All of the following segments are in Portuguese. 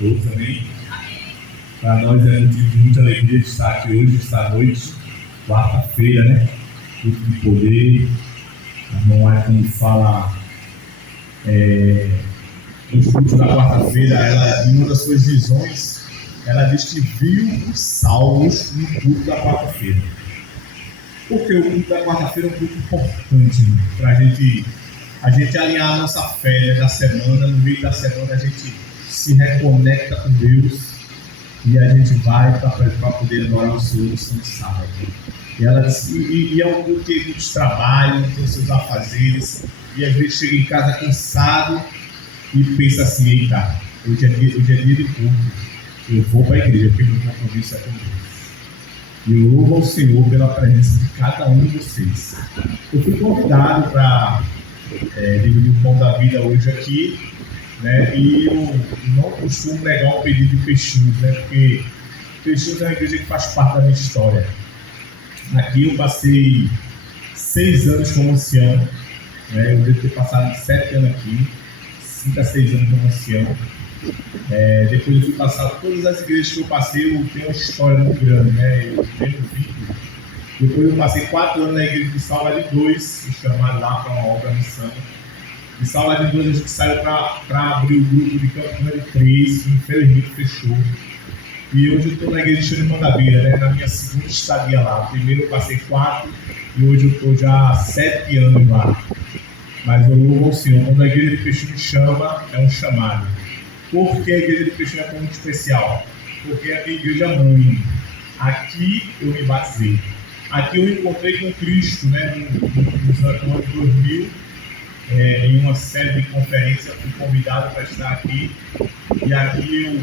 Deus, amém? Para nós é motivo de muita alegria de estar aqui hoje, esta noite, quarta-feira, né? Culto de poder. A irmã Ayrton fala nos cultos da quarta-feira, ela, em uma das suas visões, ela diz que viu os salmos no culto da quarta-feira. Porque o culto da quarta-feira é um culto importante, né? Para a gente alinhar a nossa fé da semana. No meio da semana a gente se reconecta com Deus e a gente vai para poder adorar o Senhor no sábado. E ela diz, e é um culto que muitos trabalham, tem os seus afazeres, e às vezes chega em casa cansado e pensa assim: eita, hoje é dia de culto, eu vou para a igreja porque meu compromisso é com Deus. E eu louvo ao Senhor pela presença de cada um de vocês. Eu fui convidado para dividir o pão da vida hoje aqui, né? E eu não costumo negar um pedido de Peixinhos, né? Porque Peixinhos é uma igreja que faz parte da minha história. Aqui eu passei 6 anos como ancião, né? Eu devo ter passado 7 anos aqui, 5 a 6 anos como ancião. Depois eu fui passar todas as igrejas que eu passei, eu tenho uma história muito grande, né? Eu tenho vínculo. Depois eu passei 4 anos na igreja de Salvador 2, me chamaram lá para uma obra missão. De Salvador 2 a gente saiu para abrir o grupo de Campo número 3, que infelizmente fechou. E hoje eu estou na igreja de Mangabeira, né? Na minha segunda estadia lá. Primeiro eu passei 4 e hoje eu estou já há 7 anos lá. Mas eu louvo ao Senhor, quando a igreja de Peixinho me chama, é um chamado. Por que a igreja de Peixinho é muito especial? Porque é a minha igreja mãe. Aqui eu me batizei. Aqui eu encontrei com Cristo, né? Nos anos 2000, em uma série de conferências, fui convidado para estar aqui. E aqui eu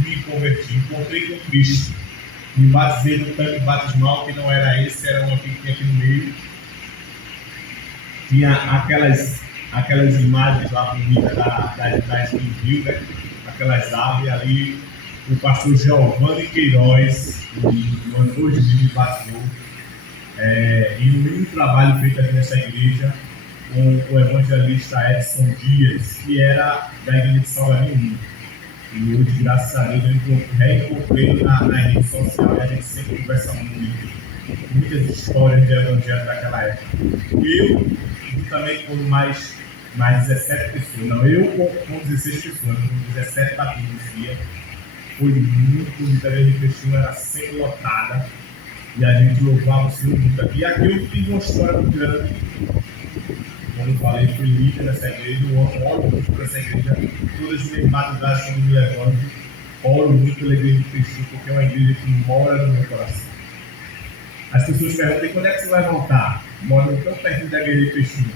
me converti, encontrei com Cristo. Me batizei no tanque batismal, que não era esse, era um aqui que tinha aqui no meio. Tinha aquelas imagens lá bonitas da Springville, né? Aquelas árvores ali. O pastor Giovanni Queiroz, hoje me batizou. E no mesmo trabalho feito aqui nessa igreja, com o evangelista Edson Dias, que era da igreja de Salvador 1. E hoje, graças a Deus, eu reencontrei na rede social e a gente sempre conversa muito. Muitas histórias de evangelho daquela época. Eu também com mais 17 pessoas. Não, eu com 16 pessoas, com 17 batismos no dia. Foi muito bonita, a igreja de Peixinho era sempre lotada. E a gente louvava o Senhor muito aqui. E aqui eu tive uma história muito grande. Como eu falei, fui líder nessa igreja, eu oro muito por essa igreja. Todas as minhas madrugadas quando me levanto, oro muito pela igreja de Peixinho, porque é uma igreja que mora no meu coração. As pessoas perguntam: quando é que você vai voltar? Moro tão perto da igreja de Peixinho.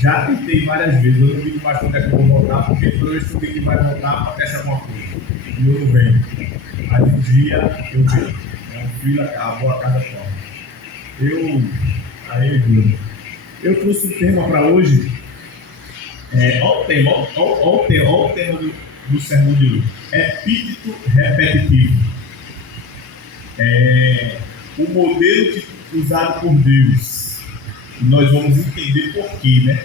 Já tentei várias vezes, eu não digo mais quando é que eu vou voltar, porque toda vez que eu digo que vai voltar, acontece alguma coisa. E eu não venho. Mas um dia eu venho. É um filho acabou a cada forma. Eu trouxe um tema para hoje. Olha o tema do sermão de hoje. Epíteto repetitivo. O modelo usado por Deus. Nós vamos entender por quê, né?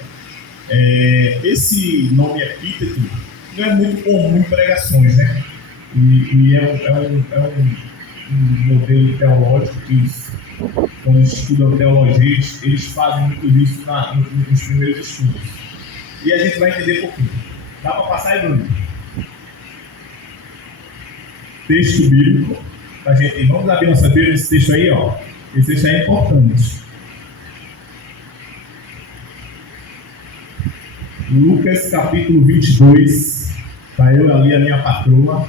Esse nome epíteto não é muito comum em pregações, né? E é um modelo teológico que, quando estudam teologia, eles fazem muito isso nos primeiros estudos. E a gente vai entender por quê. Dá para passar aí, Bruno? Texto bíblico. Pra gente, vamos abrir nossa Bíblia, esse texto aí, ó. Esse texto aí é importante. Lucas capítulo 22. Tá eu ali, a minha patroa.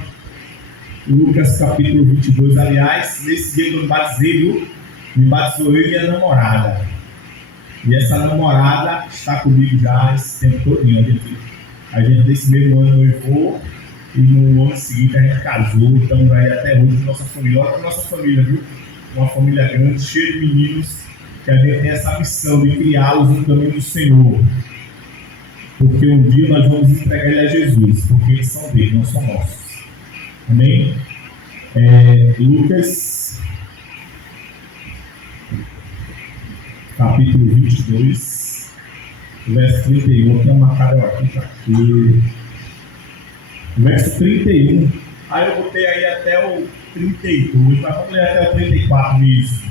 Lucas capítulo 22. Aliás, nesse dia que eu me batizei, me batizou eu e minha namorada. E essa namorada está comigo já esse tempo todinho. A gente nesse mesmo ano noivou. E no ano seguinte a gente casou, estamos aí até hoje, nossa família. Olha a nossa família, viu? Uma família grande, cheia de meninos, que a gente tem essa missão de criá-los no caminho do Senhor. Porque um dia nós vamos entregar ele a Jesus, porque eles são dele, não são nossos. Amém? Lucas, capítulo 22, verso 31, tem uma marcada aqui para que verso 31. Aí eu botei aí até o 32, mas vamos ler até o 34 nisso.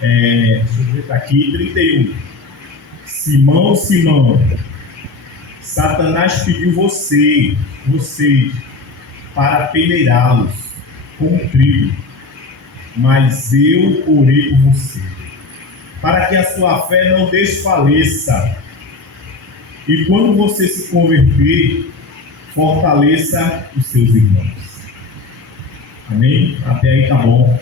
Deixa eu ver, tá aqui, 31. Simão, Simão, Satanás pediu vocês, para peneirá-los como trigo, mas eu orei por você, para que a sua fé não desfaleça. E quando você se converter, fortaleça os seus irmãos. Amém? Até aí tá bom.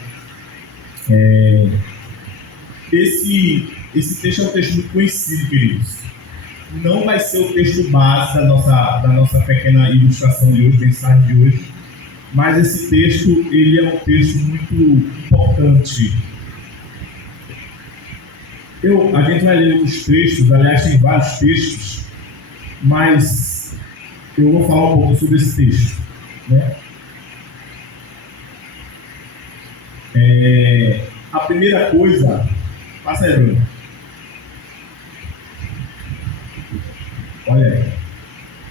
Esse texto é um texto muito conhecido, queridos. Não vai ser o texto base da nossa pequena ilustração de hoje, mensagem de hoje, mas esse texto, ele é um texto muito importante. A gente vai ler os textos, aliás, tem vários textos, mas eu vou falar um pouco sobre esse texto, né? A primeira coisa, passa aí, Bruno. Olha aí.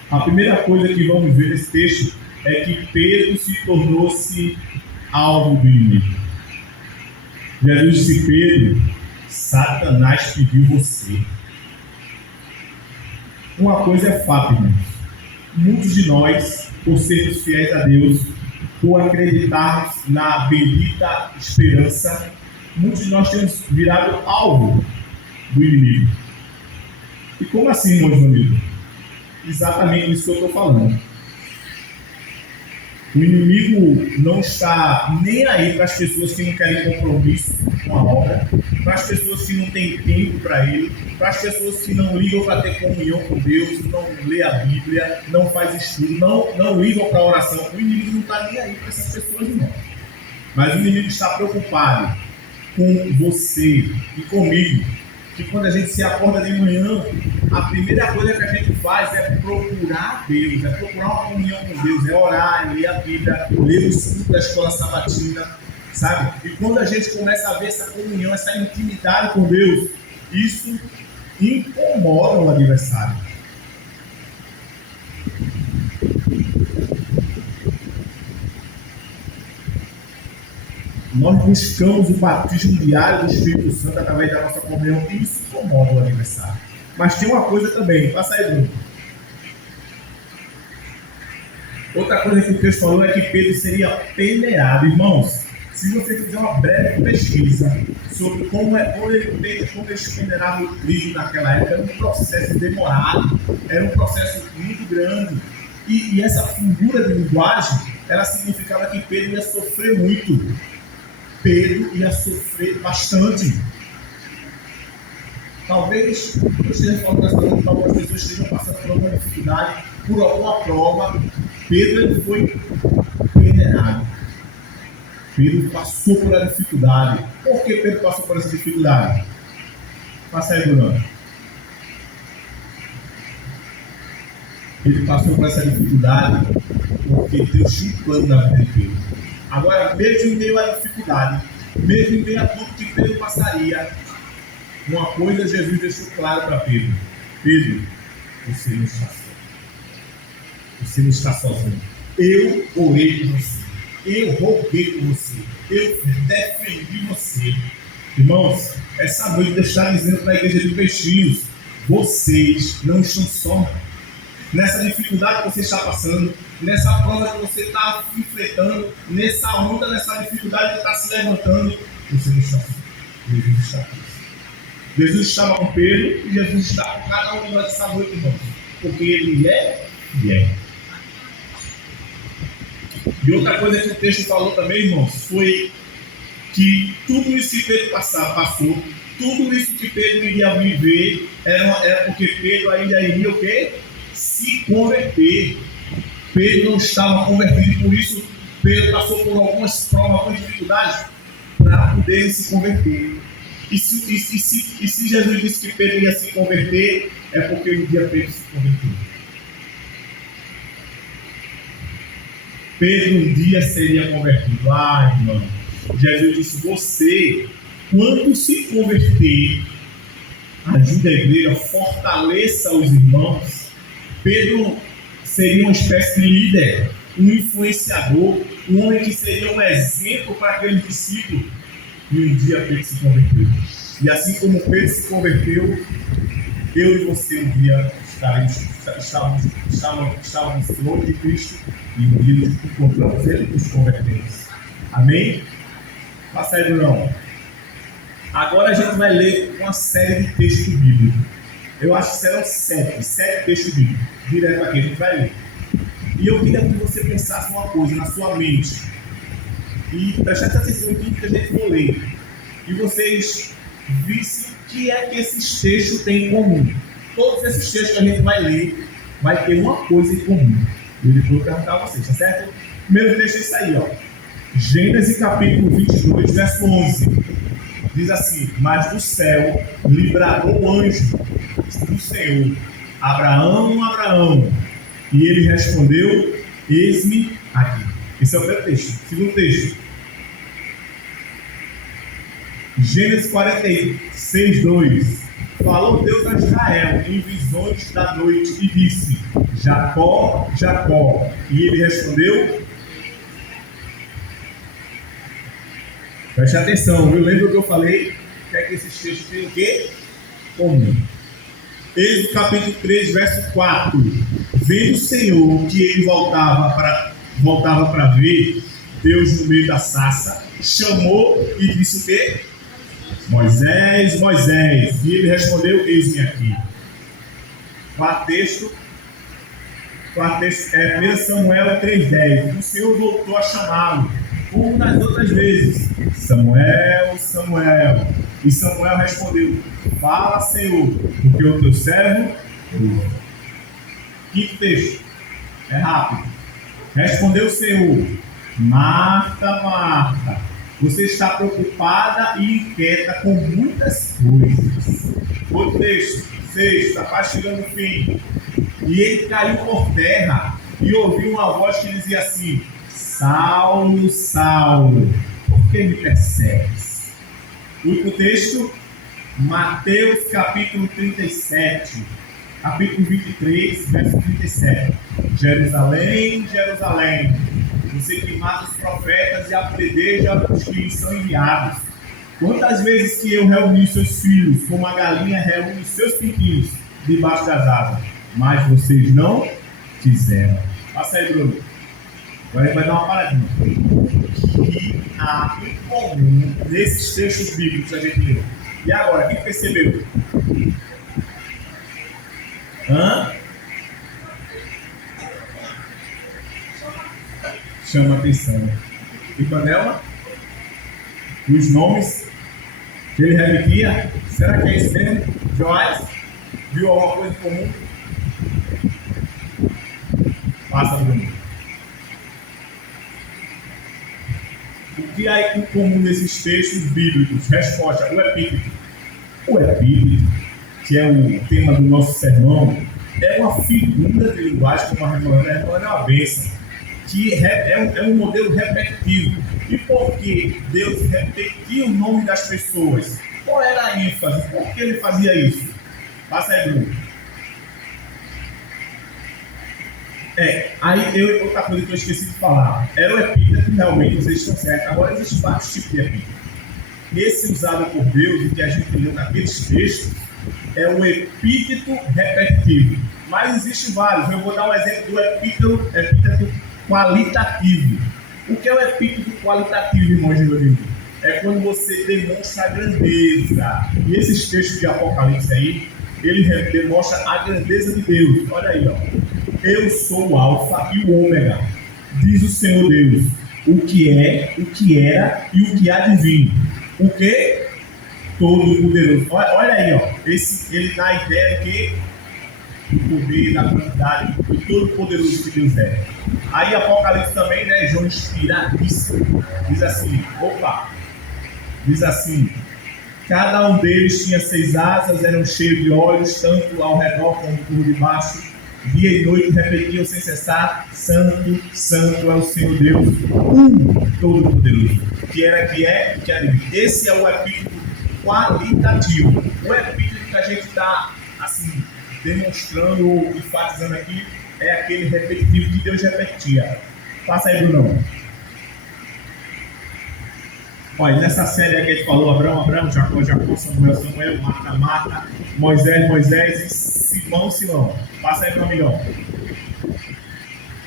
A primeira coisa que vamos ver nesse texto é que Pedro se tornou-se alvo do inimigo. Jesus disse: Pedro, Satanás pediu você. Uma coisa é fato, irmãos. Muitos de nós, por sermos fiéis a Deus, por acreditarmos na bendita esperança, muitos de nós temos virado alvo do inimigo. E como assim, meus amigos? Exatamente isso que eu estou falando. O inimigo não está nem aí para as pessoas que não querem compromisso com a obra, para as pessoas que não têm tempo para ele, para as pessoas que não ligam para ter comunhão com Deus, não lê a Bíblia, não faz estudo, não ligam para a oração. O inimigo não está nem aí para essas pessoas, não. Mas o inimigo está preocupado com você e comigo, que quando a gente se acorda de manhã, a primeira coisa que a gente faz é procurar Deus, é procurar uma comunhão com Deus, é orar, é ler a Bíblia, ler o estudo da escola sabatina, sabe? E quando a gente começa a ver essa comunhão, essa intimidade com Deus, isso incomoda o adversário. Nós buscamos o batismo diário do Espírito Santo através da nossa comunhão, e isso incomoda o adversário. Mas tem uma coisa também, passa aí, Bruno. Outra coisa que o texto falou é que Pedro seria peneirado. Irmãos, se você fizer uma breve pesquisa sobre como eles peneiravam o trigo naquela época, era um processo demorado, era um processo muito grande. E essa figura de linguagem, ela significava que Pedro ia sofrer muito. Pedro ia sofrer bastante. Talvez eu esteja falando que algumas pessoas estejam passando por alguma dificuldade, por alguma prova. Pedro foi peneirado. Pedro passou por a dificuldade. Por que Pedro passou por essa dificuldade? Passa aí, Bruno. Ele passou por essa dificuldade porque Deus tinha um plano na vida de Pedro. Agora, mesmo em meio à dificuldade, mesmo em meio a tudo que Pedro passaria, uma coisa Jesus deixou claro para Pedro: Pedro, você não está só. Você não está sozinho. Eu orei por você. Eu roguei por você. Eu defendi você. Irmãos, essa noite Deus está dizendo para a igreja de Peixinhos: vocês não estão só. Nessa dificuldade que você está passando, nessa prova que você está enfrentando, nessa onda, nessa dificuldade que está se levantando, você não está só. Jesus está aqui. Jesus estava com Pedro e Jesus está com cada um de nós essa noite, irmãos, porque Ele é fiel. E outra coisa que o texto falou também, irmãos, foi que tudo isso que Pedro passou, tudo isso que Pedro iria viver, era porque Pedro ainda iria o quê? Se converter. Pedro não estava convertido, por isso Pedro passou por algumas provas, algumas dificuldades para poder se converter. E se Jesus disse que Pedro ia se converter, é porque um dia Pedro se converteu. Pedro um dia seria convertido. Irmão, Jesus disse: você, quando se converter, ajude a igreja, fortaleça os irmãos. Pedro seria uma espécie de líder, um influenciador, um homem que seria um exemplo para aqueles discípulos. E um dia Pedro se converteu. E assim como Pedro se converteu, eu e você um dia estávamos longe de Cristo e um dia nos encontramos Ele e nos convertemos. Amém? Passa aí, Bruno. Agora a gente vai ler uma série de textos bíblicos. Eu acho que serão sete textos bíblicos. Direto aqui, a gente vai ler. E eu queria que você pensasse uma coisa na sua mente. E prestasse atenção em tudo que a gente for ler. E vocês vissem o que é que esses textos têm em comum. Todos esses textos que a gente vai ler vai ter uma coisa em comum. Eu vou perguntar a vocês, tá certo? O primeiro texto é isso aí, ó. Gênesis capítulo 22, verso 11. Diz assim: mas do céu lhe bradou o anjo do Senhor: Abraão, Abraão. E ele respondeu: eis-me aqui. Esse é o primeiro texto. Segundo texto, Gênesis 46, 2. Falou Deus a Israel em visões da noite e disse: Jacó, Jacó. E ele respondeu. Preste atenção, viu? Lembra o que eu falei? Que é que esses textos têm o quê? Comum. Êxodo capítulo 3, verso 4. Vendo o Senhor que ele voltava para ver Deus no meio da sarça, chamou e disse o quê? Moisés, Moisés. E ele respondeu: eis-me aqui. Quarto texto é 1 Samuel 3,10. O Senhor voltou a chamá-lo, como nas outras vezes: Samuel, Samuel. E Samuel respondeu: fala, Senhor, porque o teu servo ouve. Quinto texto, é rápido. Respondeu o Senhor: Marta, Marta, você está preocupada e inquieta com muitas coisas. Outro texto, sexto, está quase chegando no fim. E ele caiu por terra e ouviu uma voz que dizia assim: Saulo, Saulo, por que me persegues? Último texto, Mateus capítulo 37, capítulo 23, verso 37. Jerusalém, Jerusalém, você que mata os profetas e apedreja os que lhes são enviados. Quantas vezes que eu reuni seus filhos, como a galinha reúne os seus pintinhos debaixo das asas, mas vocês não quiseram. Passa aí, Bruno. Agora ele vai dar uma paradinha. Que há em comum nesses textos bíblicos que a gente leu. E agora, quem percebeu? Chama atenção. E Panela? Os nomes que ele repetia? Será que é isso mesmo? Joás? Viu alguma coisa em comum? Passa, Bruno. O que há em comum nesses textos bíblicos? Resposta: o epíteto. O epíteto, que é o tema do nosso sermão, é uma figura de linguagem, como a irmã é uma bênção, que é um modelo repetitivo. E por que Deus repetia o nome das pessoas? Qual era a ênfase? Por que ele fazia isso? Passa aí, Bruno. Outra coisa que eu esqueci de falar. Era o epíteto, realmente, vocês estão certos. Agora existem vários tipos de epíteto. Esse usado por Deus, e que a gente leu naqueles textos, é o epíteto repetitivo. Mas existem vários. Eu vou dar um exemplo do epíteto qualitativo. O que é o epíteto qualitativo, irmãos de Rodrigo? É quando você demonstra a grandeza. E esses textos de Apocalipse aí, ele demonstra a grandeza de Deus. Olha aí, ó. Eu sou o Alfa e o Ômega, diz o Senhor Deus, o que é, o que era e o que há de vir. O que? Todo-Poderoso. Olha aí, ó. Ele dá a ideia que o poder, da quantidade, o Todo-Poderoso que Deus é. Aí Apocalipse também, né? João inspiradíssimo. Diz assim: cada um deles tinha 6 asas, eram cheios de olhos, tanto ao redor como por debaixo. Dia e noite repetiam sem cessar: Santo, Santo é o Senhor Deus, Todo-Poderoso, que era, que é, que é. Esse é o epíteto qualitativo. O epíteto que a gente está assim, demonstrando ou enfatizando aqui é aquele repetitivo que Deus repetia. Passa aí, Bruno. Olha, nessa série aqui a gente falou Abraão, Jacó, Samuel, Marta, Moisés e Simão. Passa aí para o amigão.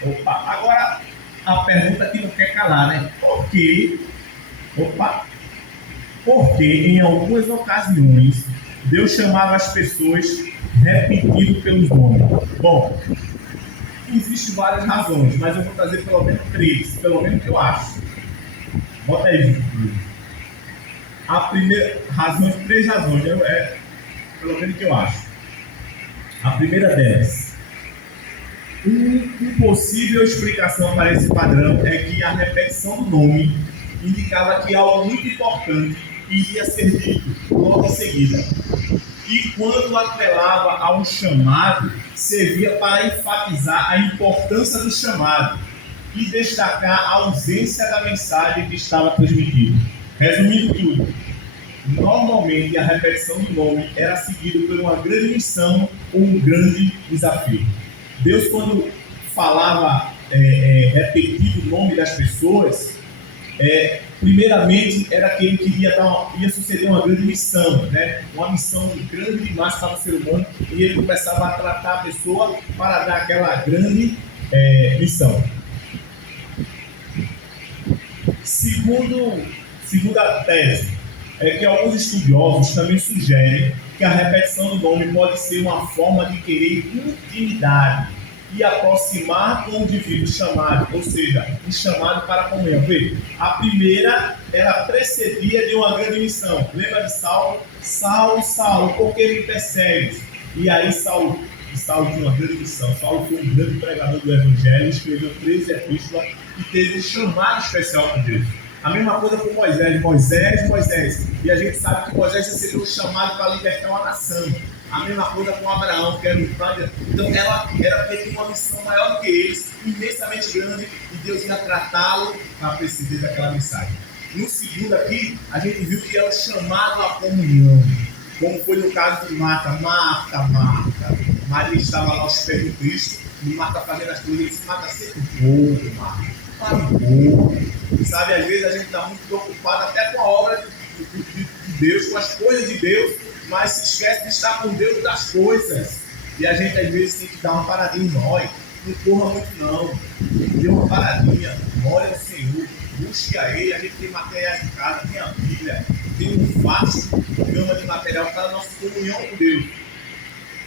Opa, agora a pergunta que não quer calar, né? Por que em algumas ocasiões Deus chamava as pessoas repetindo pelos nomes? Bom, existem várias razões, mas eu vou trazer pelo menos 3, pelo menos que eu acho. Bota aí, a primeira razão, 3 razões, pelo menos que eu acho. A primeira delas, uma possível explicação para esse padrão é que a repetição do nome indicava que algo muito importante iria ser dito logo em seguida. E quando atrelava a um chamado, servia para enfatizar a importância do chamado e destacar a ausência da mensagem que estava transmitida. Resumindo tudo, normalmente a repetição do nome era seguida por uma grande missão ou um grande desafio. Deus, quando falava, repetir o nome das pessoas, primeiramente era que ele ia suceder uma grande missão, né? Uma missão grande demais para o ser humano, e ele começava a tratar a pessoa para dar aquela grande missão. Segunda tese é que alguns estudiosos também sugerem que a repetição do nome pode ser uma forma de querer intimidade e aproximar com o indivíduo chamado, ou seja, um chamado para a comunhão. Veja, a primeira, ela precedia de uma grande missão. Lembra de Saulo? Saulo, por que me persegues? E aí Saulo tinha uma grande missão. Saulo foi um grande pregador do Evangelho, escreveu 13 epístolas e teve um chamado especial por Deus. A mesma coisa com Moisés. E a gente sabe que Moisés recebeu um chamado para libertar uma nação. A mesma coisa com Abraão, que era um pai. Então ela tinha uma missão maior do que eles, imensamente grande, e Deus ia tratá-lo para perceber daquela mensagem. No segundo aqui, a gente viu que era o chamado à comunhão, como foi no caso de Marta. Maria estava lá aos pés de Cristo, e Marta fazendo as coisas, ele disse: Marta, sempre pouco, Marta. Sabe, às vezes a gente está muito preocupado até com a obra de Deus, com as coisas de Deus, mas se esquece de estar com Deus das coisas. E a gente às vezes tem que dar uma paradinha. Olha, não corra muito não, dê uma paradinha, olha o Senhor, busque a Ele. A gente tem materiais em casa, tem a Bíblia, tem um vasto gama de material para a nossa comunhão com Deus.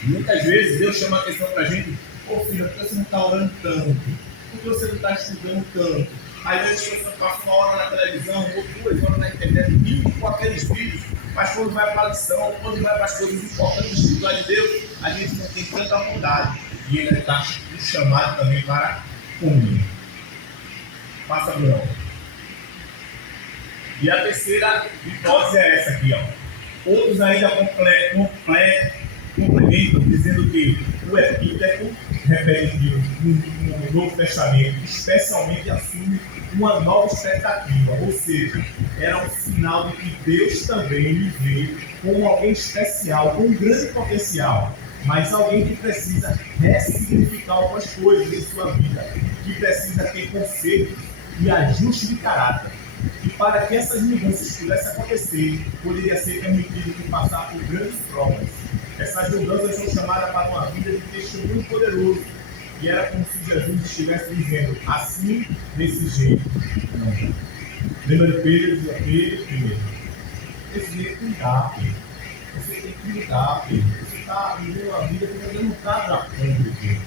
Muitas vezes Deus chama a atenção para a gente: pô filho, por que você não está orando tanto? Por que você não está estudando tanto? Às vezes você passa uma hora na televisão, ou 2 horas na internet, vindo com aqueles vídeos, mas quando vai para a lição, quando vai para as coisas importantes espirituais de Deus, a gente não tem tanta vontade. E ele está chamado também para comunhão. Passa, Bruno. E a terceira hipótese é essa aqui, ó. Outros ainda complementam dizendo que o epíteto repetitivo no Novo Testamento especialmente assume uma nova expectativa, ou seja, era um sinal de que Deus também lhe veio como alguém especial, com um grande potencial, mas alguém que precisa ressignificar algumas coisas em sua vida, que precisa ter conserto e ajuste de caráter. E para que essas mudanças pudessem acontecer, poderia ser permitido que passar por grandes provas. Essas mudanças são chamadas para uma vida de testemunho poderoso. E era como se Jesus estivesse dizendo: assim, desse jeito. Não. Lembra de Pedro? Dizia: Pedro, esse jeito não dá, Pedro. Você tem que mudar, Pedro. Você está vivendo uma vida que você não está adaptando, Pedro.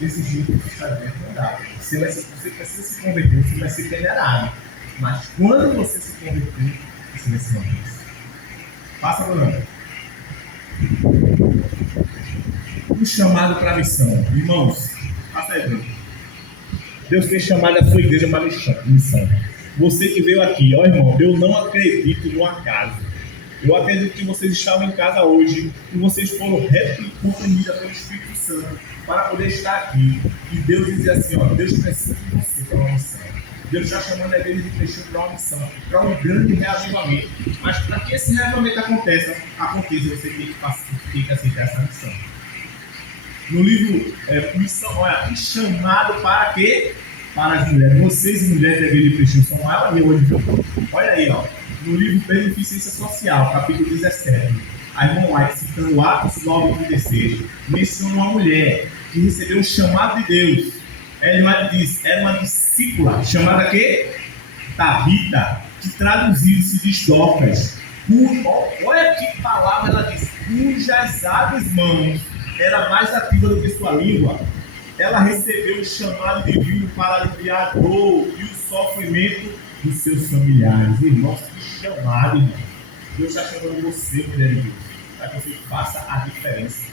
Desse jeito que você está vivendo não dá. Você precisa se converter, você vai ser venerado. Mas quando você se converter, você vai ser uma vez. Passa, Bruno. Um chamado para a missão. Irmãos, passa aí, Bruno. Deus tem chamado a sua igreja para a missão. Você que veio aqui, ó irmão, eu não acredito no acaso. Eu acredito que vocês estavam em casa hoje e vocês foram comprimidos pelo Espírito Santo para poder estar aqui. E Deus dizia assim: ó, Deus precisa de você para uma missão. Deus está chamando a igreja de Cristo para uma missão, para um grande reavivamento. Mas para que esse reavivamento aconteça, você tem que aceitar essa missão. No livro Missão, olha, um chamado para quê? Para as mulheres. Vocês, mulheres da igreja de Peixinho, são ela e eu hoje. Olha aí, ó. No livro Beneficência Social, capítulo 17. A irmã White, citando Atos 9:36, menciona uma mulher que recebeu o chamado de Deus. Ela diz, era uma discípula chamada quê? Tabita, que traduzido se diz Dorcas. Olha que palavra ela diz, cujas hábeis mãos era mais ativa do que sua língua. Ela recebeu o chamado divino para aliviar a dor e o sofrimento dos seus familiares. Irmãos, que chamado, irmão. Deus está chamando você, mulher de Deus, para que você faça a diferença.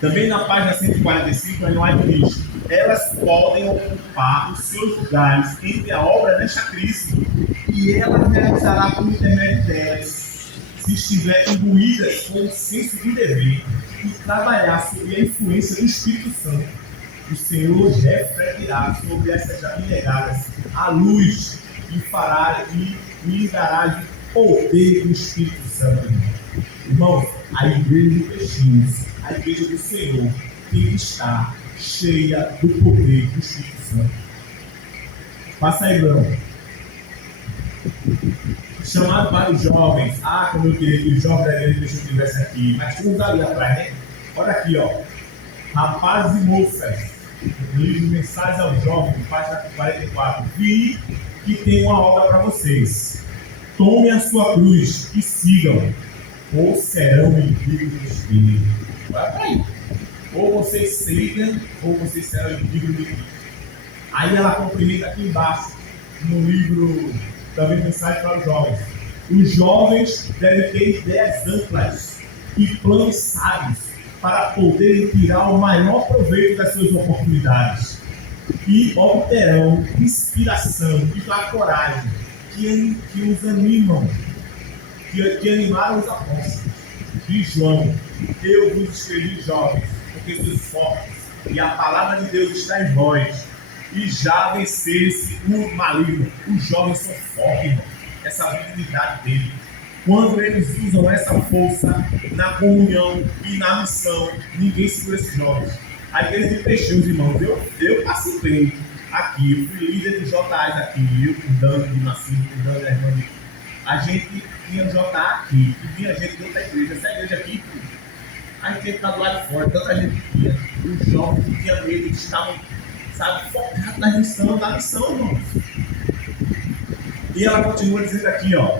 Também na página 145, a Ellen diz: elas podem ocupar os seus lugares entre a obra nesta crise, e ela realizará por intermédio delas, se estiver imbuídas com o senso de dever e trabalhar sob a influência do Espírito Santo. O Senhor refletirá sobre essas abnegadas a luz e fará e lhe dará o poder do Espírito Santo. Irmãos, a igreja de Peixinhos, a igreja do Senhor, tem que estar cheia do poder do Espírito Santo. Passa aí, Bruno. Chamado para os jovens. Como eu queria que os jovens da igreja de Peixinhos estivessem aqui. Mas temos ali atrás, né? Olha aqui, ó. Rapazes e moças. Livro Mensagens aos Jovens, página 44. Vi que tem uma obra para vocês. Tomem a sua cruz e sigam, ou serão inimigos do Espírito. Olha para aí. Ou vocês sigam, ou vocês serão inimigos do Espírito. Aí ela cumprimenta aqui embaixo, no livro também Mensagem para os Jovens. Os jovens devem ter ideias amplas e planos sábios para poderem tirar o maior proveito das suas oportunidades. E obterão inspiração e a coragem que os animam, que animaram os apóstolos. Diz João: eu vos escrevi, jovens, porque sois fortes, e a palavra de Deus está em vós, e já vencesse o maligno. Os jovens são fortes, irmão. Essa habilidade dele. Quando eles usam essa força na comunhão e na missão, ninguém segura esses jovens. A igreja de Peixinhos, irmãos, eu participei aqui, eu fui líder de JAs aqui, eu cuidando do Nascido, cuidando da irmã de... A gente tinha JA aqui, e vinha gente de outra igreja. Essa igreja aqui, a gente tinha que ficar do lado de fora, tanta gente tinha. Os jovens que tinham medo, eles estavam, sabe, focados na missão, irmãos. E ela continua dizendo aqui, ó: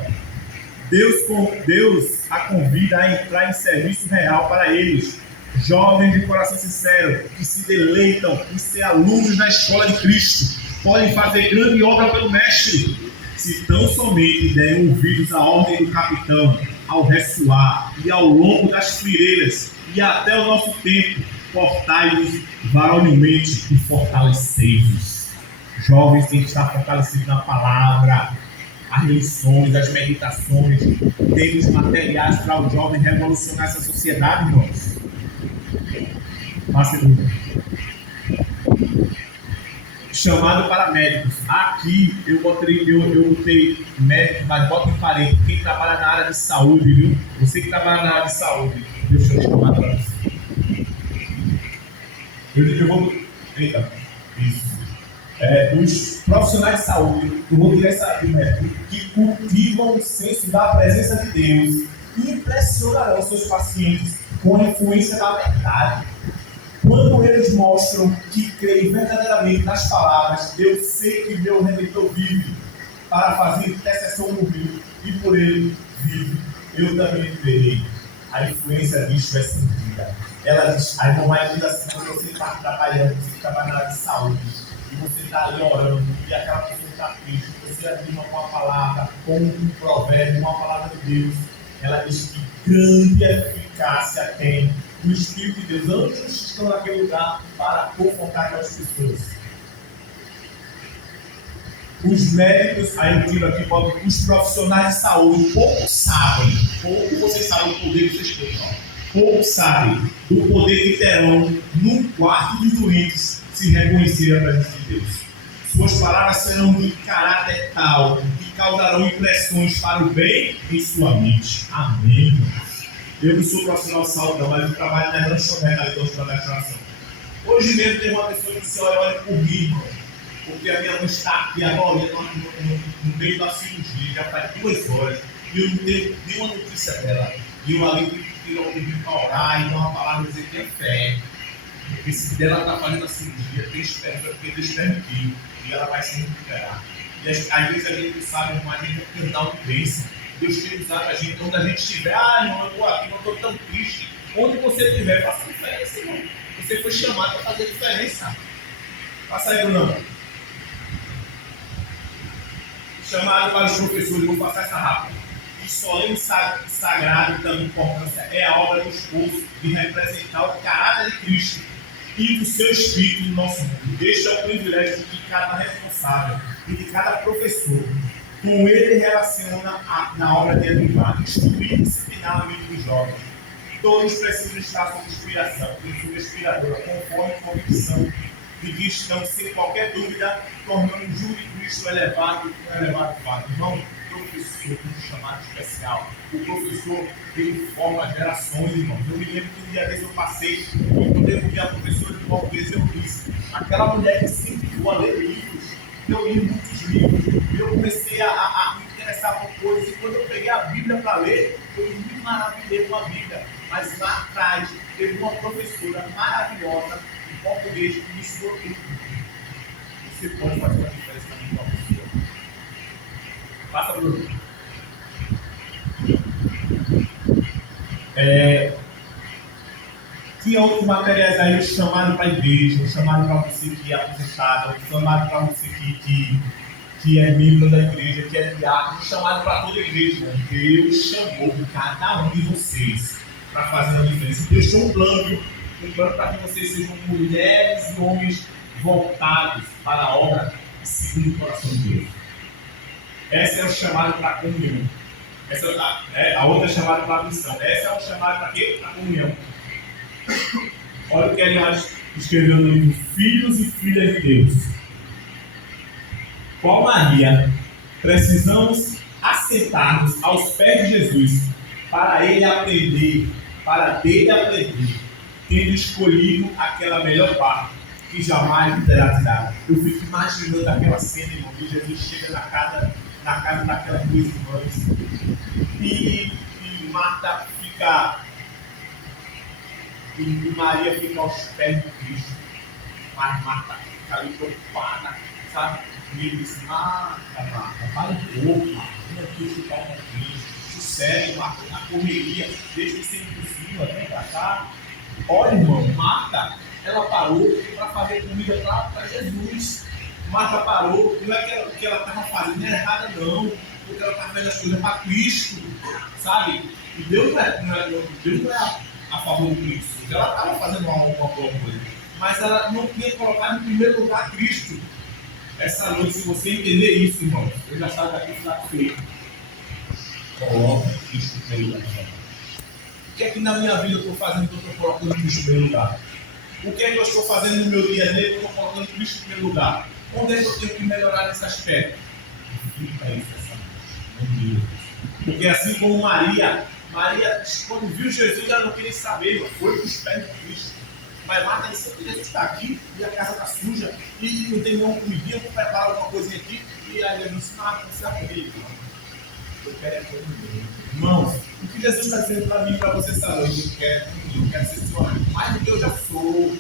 Deus a convida a entrar em serviço real para eles, jovens de coração sincero, que se deleitam em ser alunos da escola de Cristo, podem fazer grande obra pelo Mestre, se tão somente derem ouvidos à ordem do capitão, ao ressoar e ao longo das fileiras, e até o nosso tempo, portai-nos varonilmente e fortalecei-vos. Jovens têm que estar fortalecidos na palavra, as lições, as meditações, temos materiais para o jovem revolucionar essa sociedade, irmãos. Passa dúvida. Chamado para médicos. Aqui eu botei médico, mas bota em parede. Quem trabalha na área de saúde, viu? Você que trabalha na área de saúde, deixa eu chamar para você. Eu vou. Eita, isso. Dos profissionais de saúde, eu vou tirar essa aqui, médico, que cultivam o senso da presença de Deus e impressionarão seus pacientes com a influência da verdade. Quando eles mostram que creem verdadeiramente nas palavras, eu sei que meu Redentor vive para fazer intercessão por mim, e por ele vive, eu também viverei. A influência disso é sentida. Ela diz, a irmã Maia diz assim: quando você está trabalhando, você trabalha na área de saúde, e você está ali orando, e aquela pessoa está triste, você anima com a palavra, com um provérbio, uma palavra de Deus, ela diz que grande eficácia tem o Espírito de Deus, anjos estão naquele lugar para confortar aquelas pessoas. Os médicos, aí eu tiro aqui, os profissionais de saúde, pouco vocês sabem do poder que vocês têm, pouco sabem do poder que terão num quarto de doentes se reconhecer a presença de Deus. Suas palavras serão de caráter tal que causarão impressões para o bem em sua mente. Amém. Eu não sou profissional de saúde, não, mas eu trabalho na lanchonete ali do Hospital da Restauração. Hoje mesmo tem uma pessoa que disse: olha por mim, irmão, porque a minha mãe está aqui agora no meio da cirurgia, já faz 2 horas, e eu não tenho nenhuma notícia dela. E eu ali tive que pedir para orar e dar uma palavra dizer que é fé. Porque se dela está fazendo a cirurgia, tem esperança, porque Deus permitiu, e ela vai se recuperar. E às vezes a gente sabe, mas a gente tem que dar um bênção. Deus tem usado a gente, onde a gente estiver, irmão, eu estou aqui, não estou tão triste. Onde você estiver, faça diferença, irmão. Você foi chamado para fazer diferença. Passa aí, Bruno. Chamado para os professores, vou passar essa rápida. O solene sagrado da importância é a obra do esforço de representar o caráter de Cristo e do seu Espírito no nosso mundo. Este é o privilégio de cada responsável e de cada professor. Com ele relaciona na obra de educar, instruir e disciplinar a mente dos jovens. Todos precisam estar sob inspiração, inspiradora, conforme a convicção de que estão, sem qualquer dúvida, tornando o júri Cristo elevado fato. Não, o professor tem um chamado especial. O professor, ele forma gerações, irmão. Eu me lembro que um dia desse eu passei, quando eu vi a professora de português, eu disse: aquela mulher que sempre ficou a ler livros, eu li muitos livros, eu comecei a me interessar por coisas, e quando eu peguei a Bíblia para ler, eu me maravilhei com a Bíblia. Mas lá atrás, teve uma professora maravilhosa de português que me ensinou tudo. Você pode fazer uma diferença na minha pessoa. Passa, Bruno. Tinha outros materiais aí, o chamado para a igreja, o chamado para você que é aposentado, o chamado para você que é membro da igreja, que é diácono, o chamado para toda a igreja. Deus chamou cada um de vocês para fazer uma diferença. Deus tem um plano para que vocês sejam mulheres e homens voltados para a obra segundo o coração de Deus. Essa é o chamado para a comunhão. A outra é chamada para a missão. Essa é o chamado para quê? Para a comunhão. Olha o que ele escreveu no livro Filhos e Filhas de Deus. Qual Maria, precisamos assentar-nos aos pés de Jesus para dele aprender, tendo escolhido aquela melhor parte que jamais lhe terá tirado. Eu fico imaginando aquela cena, irmão, que Jesus chega na casa daquelas 2 irmãs e Marta fica e Maria fica aos pés de Cristo, mas Marta fica ali preocupada, sabe? E ele diz: Marta, para um pouco, Marta, vem aqui ficar um pouquinho, sossega, Marta, a correria, deixa de ser impossível, vem pra cá. Olha, irmão, Marta, ela parou para fazer comida para Jesus. Marta parou, não é que ela estava fazendo errada, não, porque ela estava fazendo as coisas para Cristo, sabe? E Deus não é a favor de Cristo. Ela estava fazendo alguma boa coisa, mas ela não tinha colocado em primeiro lugar Cristo. Essa noite, se você entender isso, irmão, eu já saio daqui satisfeito. Coloque Cristo em primeiro lugar. O que é que na minha vida eu estou fazendo que eu estou colocando Cristo em primeiro lugar? O que é que eu estou fazendo no meu dia a dia que eu estou colocando Cristo em primeiro lugar? Onde é que eu tenho que melhorar nesse aspecto? Fica isso essa noite. Porque assim como Maria, quando viu Jesus, ela não queria saber, ela foi para os pés de Cristo. Mas Marta disse: Jesus está aqui e a casa está suja e não tem nenhuma comidinha, eu vou preparar alguma coisinha aqui. E aí Jesus disse: não precisa comer. Eu quero é comer. Irmãos, o que Jesus está dizendo para mim e para você essa noite? Eu quero ser seu amigo, mais do que eu já sou.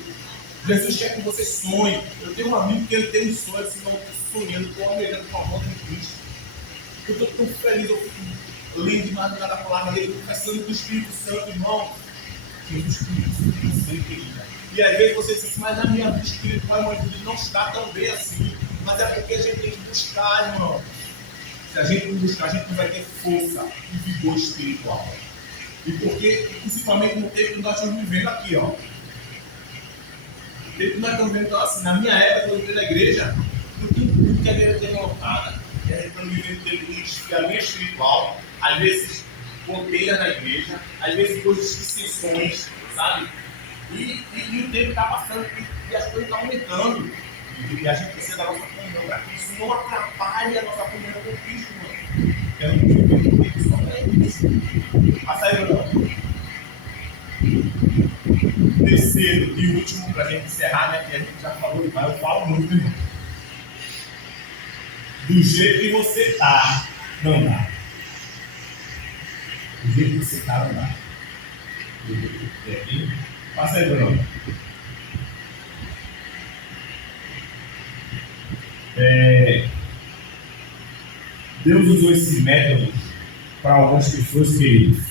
Jesus quer que você sonhe. Eu tenho um amigo que ele tem um sonho, assim, não sonhando, estou almejando com a volta de Cristo. Eu estou tão feliz, eu fico lendo de madrugada a palavra dele, confessando com o Espírito Santo, irmão. Jesus Cristo, querida. E às vezes você diz assim: mas a minha vida espiritual não está tão bem assim. Mas é porque a gente tem que buscar, irmão. Se a gente não buscar, a gente não vai ter força e vigor espiritual. E porque, principalmente no tempo que nós estamos vivendo aqui, ó. Nós estamos vendo, então, assim, na minha época, quando eu entrei na igreja, eu tinha tudo que a igreja tinha montada. E a gente está vivendo a minha espiritual, às vezes goteira na igreja, às vezes coisas de sessões, sabe? E o tempo está passando e as coisas estão aumentando. E a gente precisa da nossa comunhão para que isso não atrapalhe a nossa comunhão com Cristo, mano. Quero que eu só para isso. Passa aí, Bruno. terceiro e último, para a gente encerrar, né? Que a gente já falou, mas eu falo muito, irmão. Do jeito que você tá, não dá. Do jeito que você tá, não dá. Do jeito que você aqui. Passa aí, Bruno. Deus usou esse método para algumas pessoas que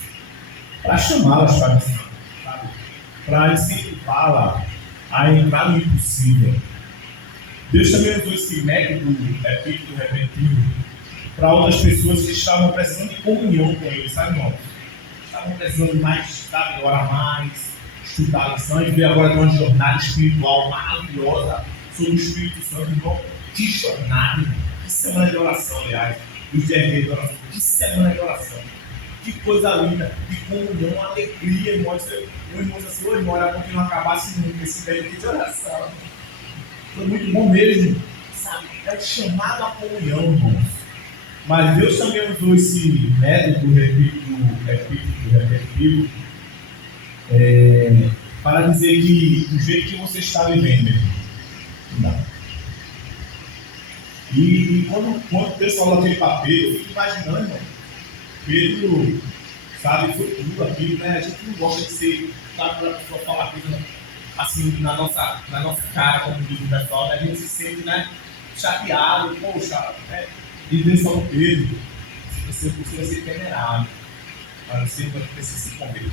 para chamá-las para a missão, sabe? Para incentivá-la a entrar no impossível. Deus também usou esse método epíteto repentino para outras pessoas que estavam precisando de comunhão com Ele, sabe, irmão? Estavam precisando mais, sabe, orar mais, estudar a lição. A gente vê agora uma jornada espiritual maravilhosa sobre o Espírito Santo, irmão. Que jornada, irmão. Que semana de oração, aliás. Os dias de oração. Que semana de oração. Que coisa linda. Que comunhão, alegria, irmão. O irmão disse assim, ô irmão, era bom que não acabasse nunca esse período de oração. Foi muito bom mesmo, sabe? É o chamado à comunhão, irmãos. Mas Deus também usou esse método repetitivo para dizer que do jeito que você está vivendo, mesmo, não dá. E quando Deus falou aquele para Pedro, eu fico imaginando, irmão, Pedro, sabe, foi tudo aquilo, né? A gente não gosta de ser, sabe, para a pessoa falar coisa assim na nossa cara, como diz o pessoal, né? A gente se sente, né, chateado, poxa, né? E Deus falou, Pedro, você vai ser venerado, mas você vai precisar se converter.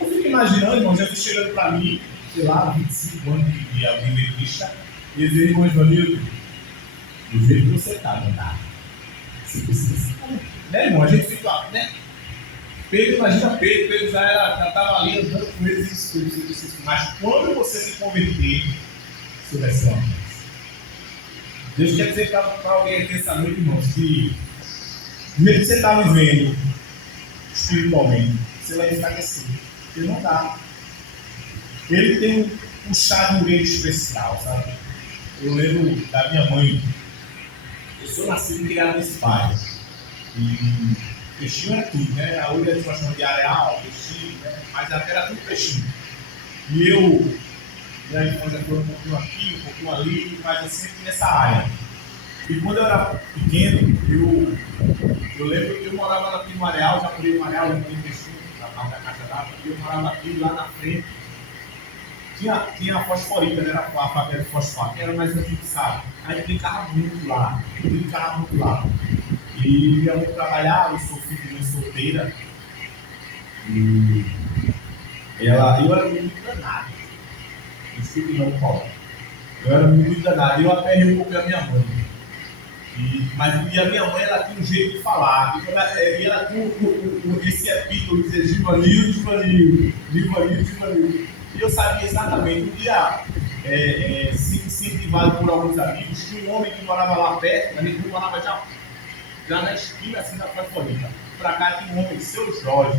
Eu fico imaginando, irmão, Jesus chegando para mim, sei lá, 25 anos de adventista, e dizer, irmão Ivanildo, do jeito que você está, não dá. Você precisa se converter. Né, irmão? A gente fica, né? Pedro, imagina Pedro já estava ali andando com eles, mas quando você se converter, você vai ser uma bênção. Deus quer dizer para alguém aqui essa noite, irmão, que do jeito que você está vivendo espiritualmente, você vai enfraquecer. Porque não dá. Ele tem um puxado meio especial, sabe? Eu lembro da minha mãe. Eu sou nascido e criado nesse bairro. E peixinho era tudo, né? A hoje a gente chama de areal, peixinho, né? Mas era tudo peixinho. E eu, minha infância foi um pouquinho aqui, um pouquinho ali, mas eu sempre nessa área. E quando eu era pequeno, eu lembro que eu morava aqui no areal, já morei no areal, já morei no peixinho, na parte da caixa d'água, e eu morava aqui lá na frente. Tinha a fosforita, né? Era a fábrica de fosfato, que era mais antigo, sabe? A gente brincava muito lá, E minha mãe trabalhava, eu sou filho de mãe solteira. E eu era muito danado. Desculpe não, Paulo. Eu era muito danado. Eu aperrei um pouco a minha mãe. Mas a minha mãe, ela tinha um jeito de falar. E ela tinha esse epíteto, dizer Givanildo. E eu sabia exatamente. Um dia, incentivado por alguns amigos, tinha um homem que morava lá perto, mas ele morava já na esquina, assim, da Florida. Pra cá tinha um homem, seu Jorge.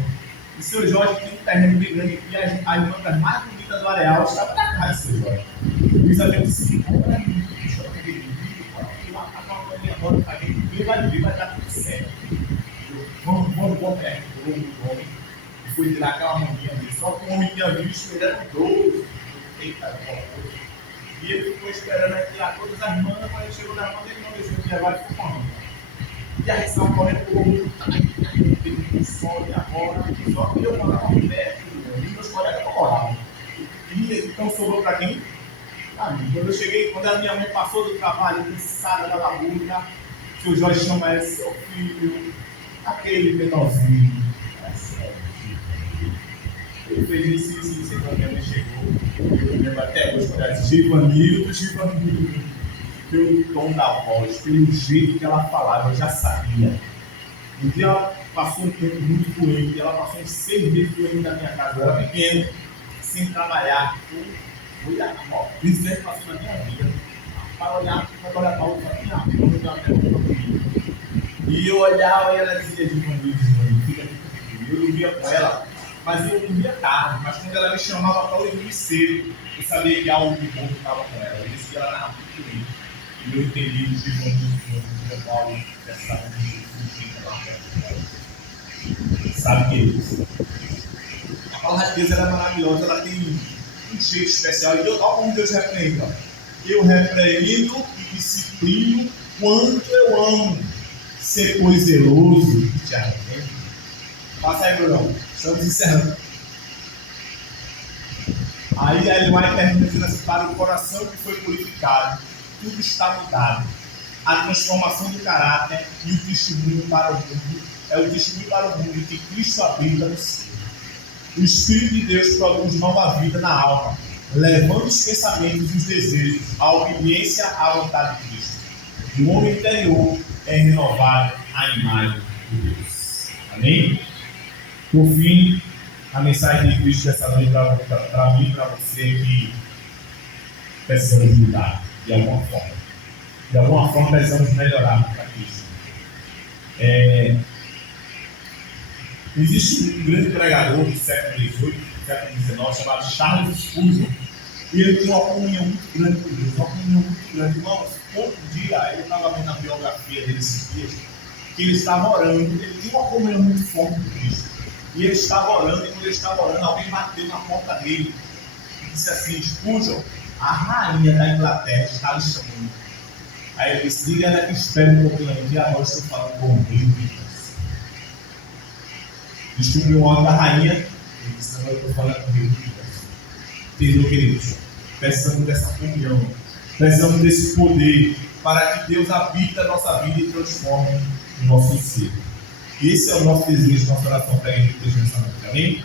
E seu Jorge tinha um terreno bem grande e as plantas mais bonitas do areal estavam na casa de seu Jorge. E os amigos disseram, olha, bicho, lá tá falando ali agora, tá vendo? Vai dar tudo certo. Vamos bom terreno, o homem. E foi tirar aquela maninha dele. Só que o homem tinha visto, ele era doido. Eita, coisa. E ele ficou esperando aí tirar todas as manas, quando ele chegou na mão, ele não deixou de levar e ficou com a mão. E a reação correndo por um sol e agora, só que eu morava perto, e meus colegas não moravam. E então sobrou para quem? Para mim. Quando eu cheguei, quando a minha mãe passou do trabalho, cansada da labuta, que o Jorge chama ela, seu filho, aquele menorzinho. Ele fez isso, quando a minha mãe chegou. Eu lembro até hoje, quando ela disse, Givanildo. Pelo tom da voz, pelo jeito que ela falava, eu já sabia. Um dia ela passou um tempo muito doente, ela passou uns 6 meses doente na minha casa, eu era pequeno, sem trabalhar. Foi a maior crise que passou na minha vida. Para olhar para outra, e eu olhava e ela dizia, Givanildo, fica aqui comigo. Eu dormia com ela, mas eu dormia tarde, mas quando ela me chamava para eu dormir cedo, eu sabia que algo de bom estava com ela. Eu disse que ela estava muito doente. E eu entendi o que o Paulo dessa sabe o que é isso? palavra de Deus ela é maravilhosa, ela tem um jeito especial. E olha como Deus repreende. Ó. Eu repreendo e disciplino quanto eu amo. Ser pois zeloso. Tiago, passa aí, Bruno. Estamos encerrando. Aí ele vai terminar dizendo assim: para o coração que foi purificado, tudo está mudado. A transformação do caráter e o testemunho para o mundo é o testemunho para o mundo que Cristo habita no ser. O Espírito de Deus produz nova vida na alma, levando os pensamentos e os desejos à obediência à vontade de Cristo. E o homem interior é renovado à imagem de Deus. Amém? Por fim, a mensagem de Cristo dessa noite para mim e para você é que precisamos mudar de alguma forma. De alguma forma precisamos melhorar para Cristo. Existe um grande pregador do século XVIII, século XIX, chamado Charles Spurgeon, e ele tinha uma comunhão muito grande com Deus, uma comunhão muito grande. Irmãos, outro dia, eu estava vendo a biografia dele esses dias, que ele estava orando, ele tinha uma comunhão muito forte com Cristo. E ele estava orando, e quando ele estava orando, alguém bateu na porta dele e disse assim: Spurgeon, a rainha da Inglaterra está lhe chamando. Aí ele disse: diga ela que espera um pouquinho aí, agora estou falando com o rei de Deus. Descobriu o homem da rainha, ele disse: agora eu estou falando com o rei de Deus. Entendeu, queridos? Precisamos dessa comunhão, precisamos desse poder para que Deus habite a nossa vida e transforme o nosso ser. Esse é o nosso desejo, nossa oração para a igreja nessa noite. Amém?